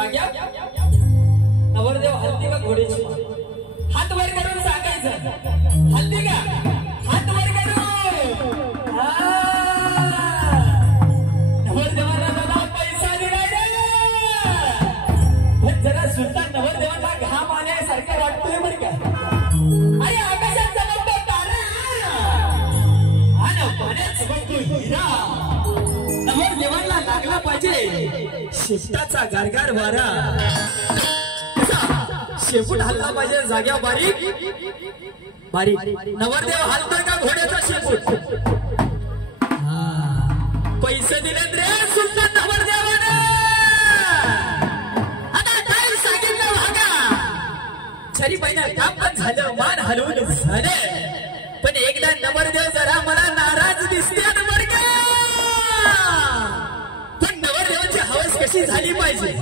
जाग्या नवरदेव हलती का घोड्याची हात वर करून सांगायचं हलती का हात वर करून नवरदेवाला मला पैसा दिलाय पण जरा सुलतान नवरदेवाला घाम आल्यासारखं वाटतोय बरं का अरे आकाशात चमकतो तारा आणि पाण्यात चमकतो हिरा नवरदेवाला लागला पाहिजे शिफ्टाचा गारगार वारा शेपूट हल्ला पाहिजे जाग्यावर बारीक बारीक नवरदेव हलतोय का घोड्याचा शेपूट पैसे दिलेत रे सुलतान नवरदेवाने आता काय सांगितलं वागा छरी पहिला काम पण झालं मान हलवून झाले पण एकदा नवरदेव जरा मला नाराज दिसते बरं का पण नवरदेवाची हवस कशी झाली पाहिजे